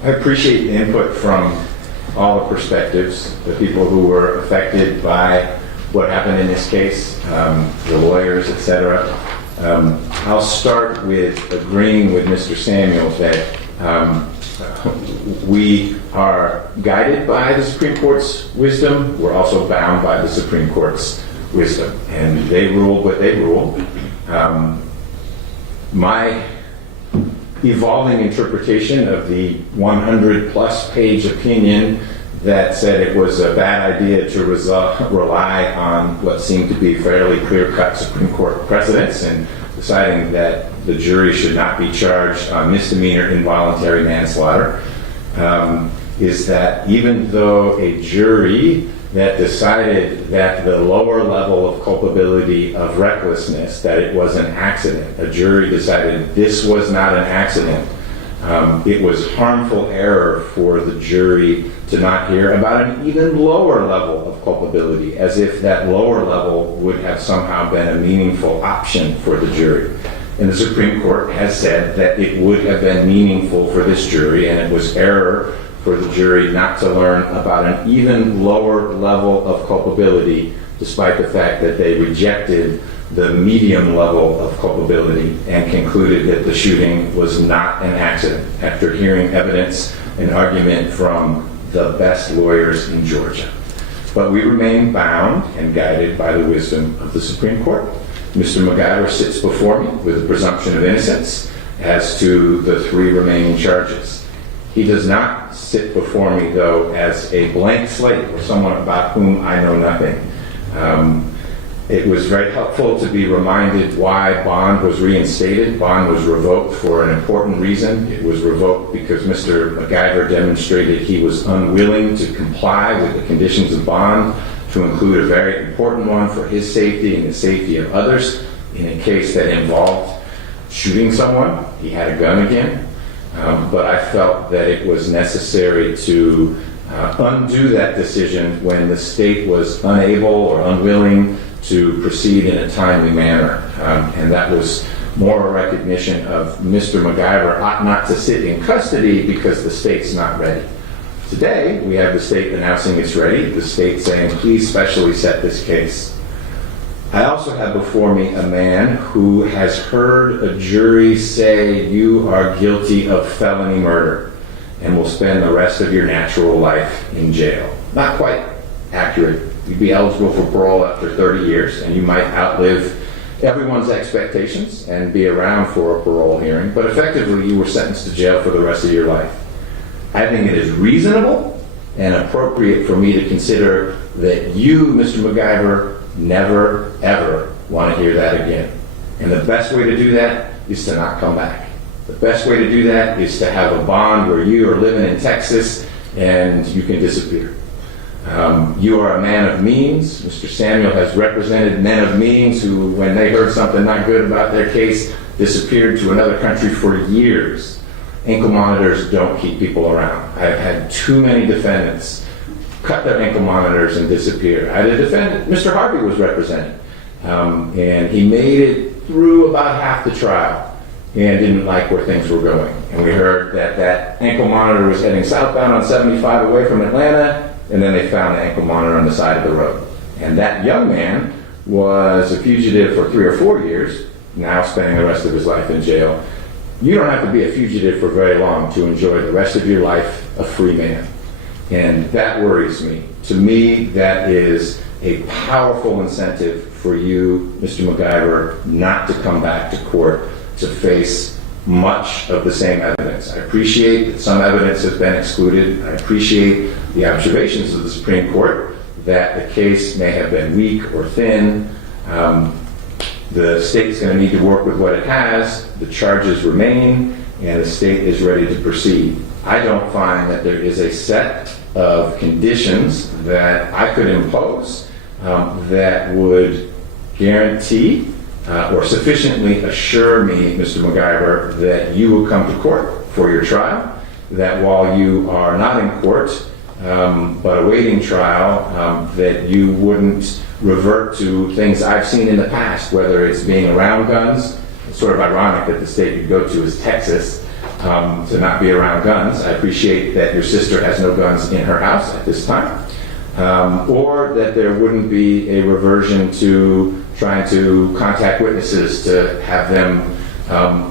I appreciate the input from all the perspectives, the people who were affected by what happened in this case, the lawyers, etc. I'll start with agreeing with Mr. Samuels that we are guided by the Supreme Court's wisdom. We're also bound by the Supreme Court's wisdom, and they ruled what they ruled. My evolving interpretation of the 100-plus page opinion that said it was a bad idea to rely on what seemed to be fairly clear-cut Supreme Court precedents and deciding that the jury should not be charged on misdemeanor involuntary manslaughter, is that even though a jury that decided that the lower level of culpability of recklessness, that it was an accident, a jury decided this was not an accident, it was harmful error for the jury to not hear about an even lower level of culpability, as if that lower level would have somehow been a meaningful option for the jury. And the Supreme Court has said that it would have been meaningful for this jury, and it was error for the jury not to learn about an even lower level of culpability, despite the fact that they rejected the medium level of culpability and concluded that the shooting was not an accident after hearing evidence and argument from the best lawyers in Georgia. But we remain bound and guided by the wisdom of the Supreme Court. Mr. McIver sits before me with a presumption of innocence as to the 3 remaining charges. He does not sit before me, though, as a blank slate or someone about whom I know nothing. It was very helpful to be reminded why bond was reinstated. Bond was revoked for an important reason. It was revoked because Mr. McIver demonstrated he was unwilling to comply with the conditions of bond, to include a very important one for his safety and the safety of others in a case that involved shooting someone. He had a gun again. But I felt that it was necessary to undo that decision when the state was unable or unwilling to proceed in a timely manner. And that was more a recognition of Mr. McIver ought not to sit in custody because the state's not ready. Today, we have the state announcing it's ready, the state saying, please specially set this case. I also have before me a man who has heard a jury say you are guilty of felony murder and will spend the rest of your natural life in jail. Not quite accurate. You'd be eligible for parole after 30 years, and you might outlive everyone's expectations and be around for a parole hearing, but effectively you were sentenced to jail for the rest of your life. I think it is reasonable and appropriate for me to consider that you, Mr. McIver, never, ever want to hear that again. And the best way to do that is to not come back. The best way to do that is to have a bond where you are living in Texas and you can disappear. You are a man of means. Mr. Samuel has represented men of means who, when they heard something not good about their case, disappeared to another country for years. Ankle monitors don't keep people around. I've had too many defendants cut their ankle monitors and disappear. I had a defendant, Mr. Harvey was represented, and he made it through about half the trial and didn't like where things were going. And we heard that that ankle monitor was heading southbound on 75 away from Atlanta, and then they found the ankle monitor on the side of the road. And that young man was a fugitive for 3 or 4 years, now spending the rest of his life in jail. You don't have to be a fugitive for very long to enjoy the rest of your life a free man. And that worries me. To me, that is a powerful incentive for you, Mr. McIver, not to come back to court to face much of the same evidence. I appreciate that some evidence has been excluded. I appreciate the observations of the Supreme Court that the case may have been weak or thin. The state's going to need to work with what it has. The charges remain, and the state is ready to proceed. I don't find that there is a set of conditions that I could impose that would guarantee or sufficiently assure me, Mr. McIver, that you will come to court for your trial, that while you are not in court but awaiting trial, that you wouldn't revert to things I've seen in the past, whether it's being around guns. It's sort of ironic that the state you go to is Texas, to not be around guns. I appreciate that your sister has no guns in her house at this time, or that there wouldn't be a reversion to trying to contact witnesses to have them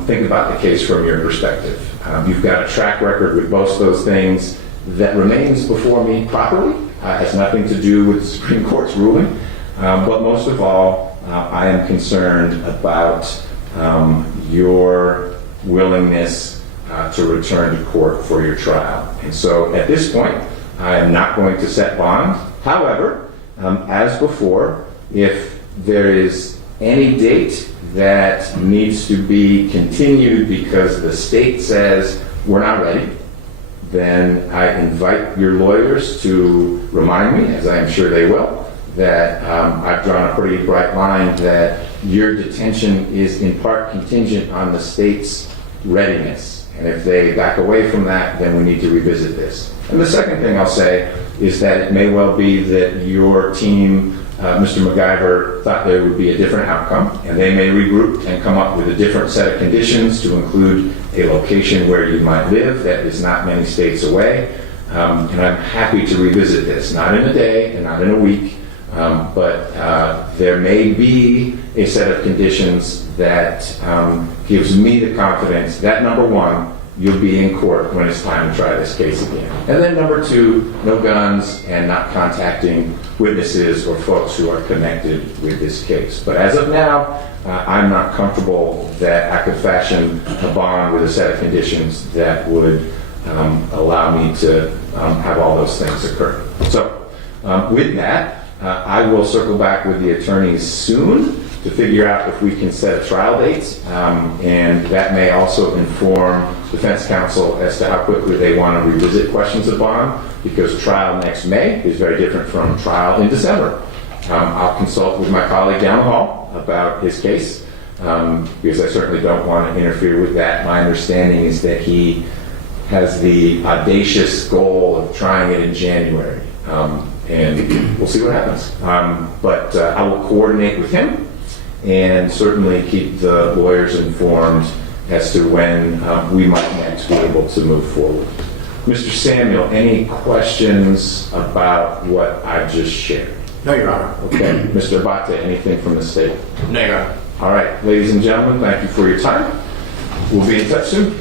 think about the case from your perspective. You've got a track record with both those things that remains before me properly. Has nothing to do with the Supreme Court's ruling, but most of all, I am concerned about your willingness to return to court for your trial. And so at this point, I am not going to set bond. However, as before, if there is any date that needs to be continued because the state says we're not ready, then I invite your lawyers to remind me, as I am sure they will, that I've drawn a pretty bright line that your detention is in part contingent on the state's readiness. And if they back away from that, then we need to revisit this. And the second thing I'll say is that it may well be that your team, Mr. McIver, thought there would be a different outcome, and they may regroup and come up with a different set of conditions to include a location where you might live that is not many states away. And I'm happy to revisit this, not in a day and not in a week, but there may be a set of conditions that gives me the confidence that, number one, you'll be in court when it's time to try this case again. And then number two, no guns and not contacting witnesses or folks who are connected with this case. But as of now, I'm not comfortable that I could fashion a bond with a set of conditions that would allow me to have all those things occur. So with that, I will circle back with the attorneys soon to figure out if we can set a trial date, and that may also inform defense counsel as to how quickly they want to revisit questions of bond, because trial next May is very different from trial in December. I'll consult with my colleague down the hall about his case, because I certainly don't want to interfere with that. My understanding is that he has the audacious goal of trying it in January, and we'll see what happens. But I will coordinate with him and certainly keep the lawyers informed as to when we might next be able to move forward. Mr. Samuel, any questions about what I just shared? No, Your Honor. Okay. Mr. Abate, anything from the state? No, Your Honor. All right. Ladies and gentlemen, thank you for your time. We'll be in touch soon.